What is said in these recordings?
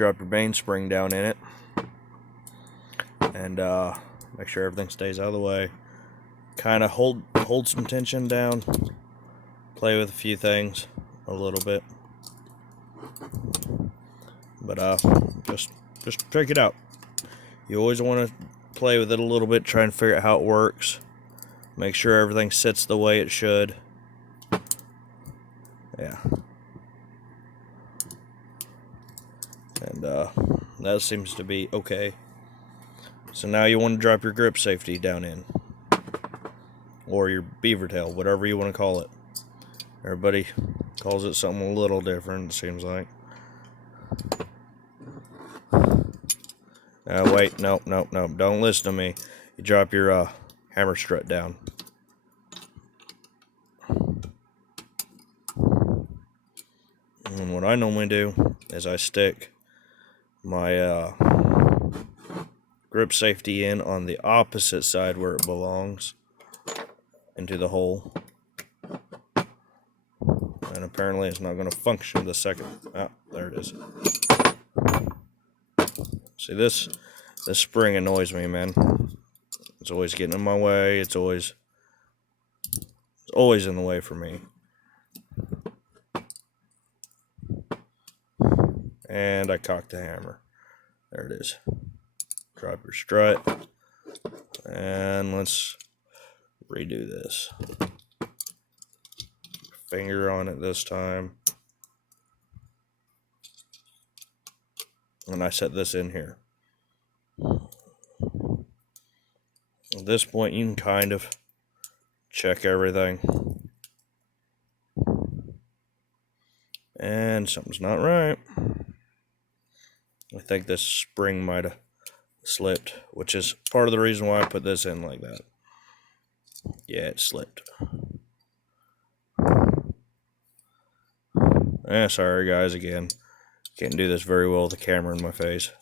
drop your mainspring down in it, and make sure everything stays out of the way. Kind of hold some tension down. Play with a few things a little bit, but just check it out. You always want to play with it a little bit, try and figure out how it works. Make sure everything sits the way it should. Yeah. And that seems to be okay. So now you want to drop your grip safety down in, or your beaver tail, whatever you want to call it. Everybody calls it something a little different, it seems like. Wait, no, don't listen to me. You drop your hammer strut down. And what I normally do is I stick my grip safety in on the opposite side where it belongs, into the hole. And apparently it's not going to function the second. Oh, there it is. See, this spring annoys me, man. It's always getting in my way. It's always in the way for me. And I cocked the hammer. There it is. Drop your strut. And let's redo this. Finger on it this time. And I set this in here. At this point, you can kind of check everything. And something's not right. I think this spring might have slipped, which is part of the reason why I put this in like that. Yeah, it slipped. Sorry guys, again. Can't do this very well with the camera in my face.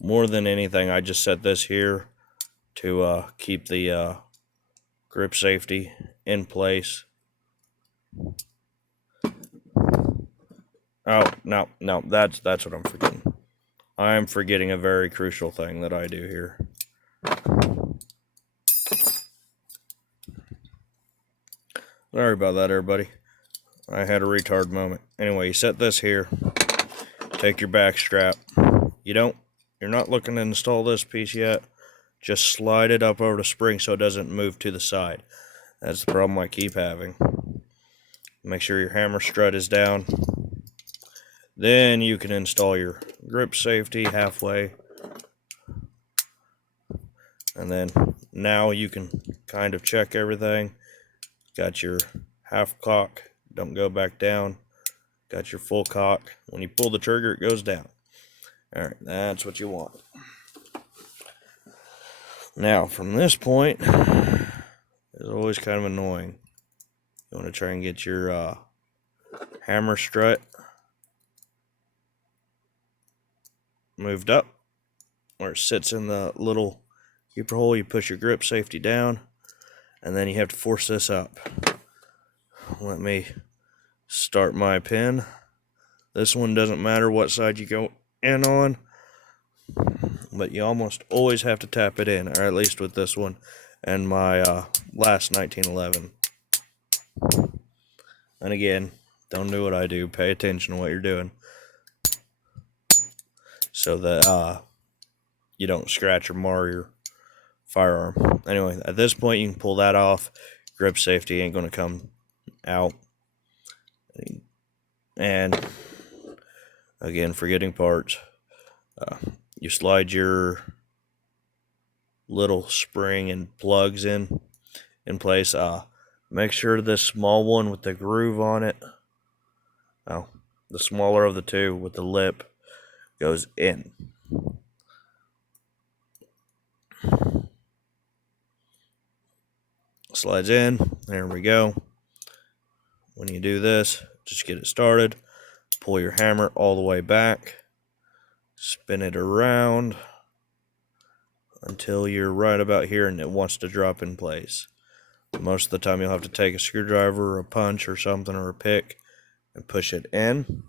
More than anything, I just set this here to keep the grip safety in place. Oh, no, that's what I'm forgetting. I'm forgetting a very crucial thing that I do here. Sorry about that, everybody. I had a retard moment. Anyway, you set this here. Take your back strap. You're not looking to install this piece yet. Just slide it up over the spring so it doesn't move to the side. That's the problem I keep having. Make sure your hammer strut is down. Then you can install your grip safety halfway. And then now you can kind of check everything. Got your half cock, don't go back down. Got your full cock. When you pull the trigger, it goes down. Alright, that's what you want. Now, from this point, it's always kind of annoying. You want to try and get your hammer strut moved up, where it sits in the little keeper hole. You push your grip safety down, and then you have to force this up. Let me start my pin. This one doesn't matter what side you go in on, but you almost always have to tap it in, or at least with this one and my last 1911. And again, don't do what I do. Pay attention to what you're doing, so that you don't scratch or mar your firearm. Anyway, at this point, you can pull that off. Grip safety ain't going to come out. And again, forgetting parts. You slide your little spring and plugs in place. Make sure this small one with the groove on it, the smaller of the two with the lip, goes in. Slides in. There we go. When you do this, just get it started. Pull your hammer all the way back. Spin it around. until you're right about here and it wants to drop in place. Most of the time you'll have to take a screwdriver or a punch or something or a pick and push it in.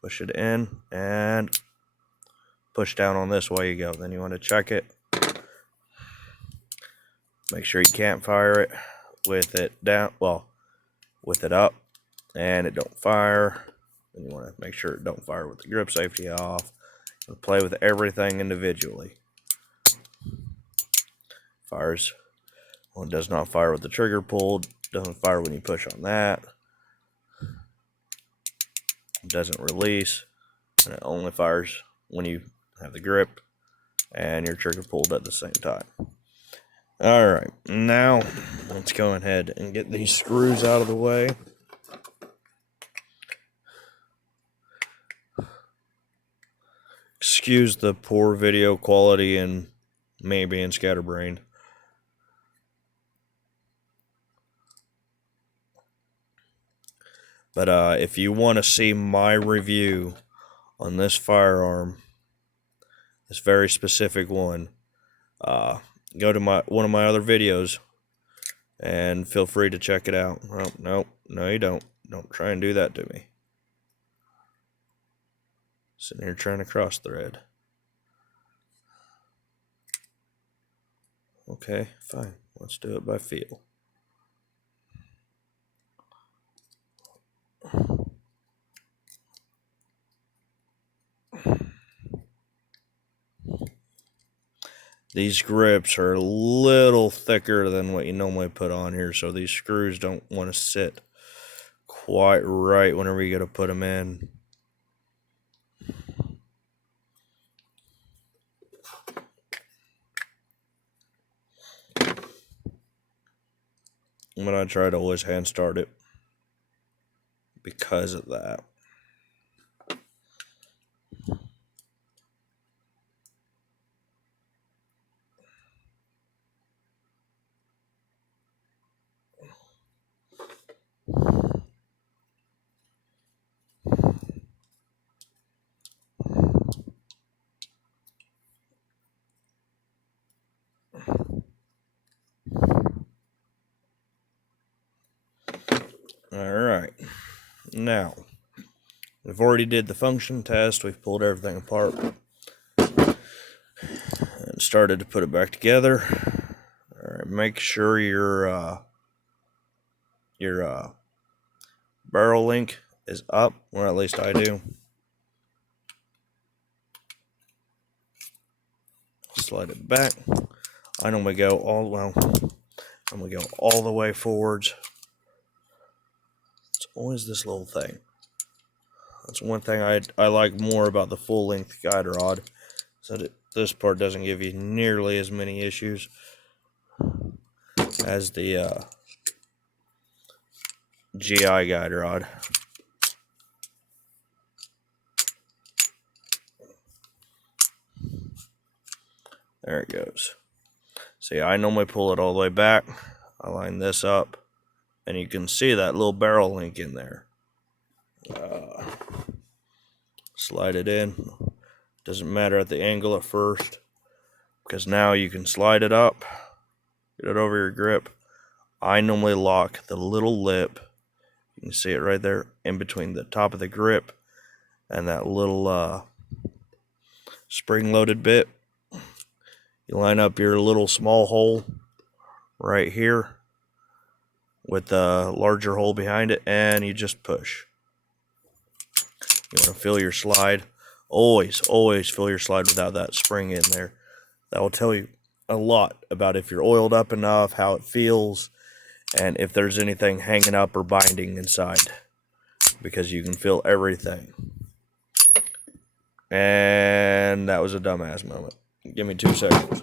Push it in and push down on this while you go. Then you want to check it. Make sure you can't fire it with it down, well, with it up, and it don't fire. Then you want to make sure it don't fire with the grip safety off. And play with everything individually. Fires. Well, it does not fire with the trigger pulled. Doesn't fire when you push on that. It doesn't release, and it only fires when you have the grip and your trigger pulled at the same time. Alright, now let's go ahead and get these screws out of the way. Excuse the poor video quality and me being scatterbrained. But if you want to see my review on this firearm, this very specific one, go to one of my other videos and feel free to check it out. Oh, no you don't. Don't try and do that to me. Sitting here trying to cross thread. Okay, fine. Let's do it by feel. These grips are a little thicker than what you normally put on here, so these screws don't want to sit quite right whenever you got to put them in. But I try to always hand start it because of that. Alright, now we've already did the function test. We've pulled everything apart and started to put it back together. Alright, make sure your barrel link is up, or at least I do. Slide it back. I normally go all the way forwards. It's always this little thing. That's one thing I like more about the full length guide rod, so that this part doesn't give you nearly as many issues as the GI guide rod. There it goes. See, I normally pull it all the way back. I line this up, and you can see that little barrel link in there. Slide it in. Doesn't matter at the angle at first, because now you can slide it up, get it over your grip. I normally lock the little lip, you can see it right there, in between the top of the grip and that little spring-loaded bit. You line up your little small hole right here with the larger hole behind it, and you just push. You want to fill your slide. Always fill your slide without that spring in there. That will tell you a lot about if you're oiled up enough, how it feels, and if there's anything hanging up or binding inside, because you can feel everything. And that was a dumbass moment. Give me 2 seconds.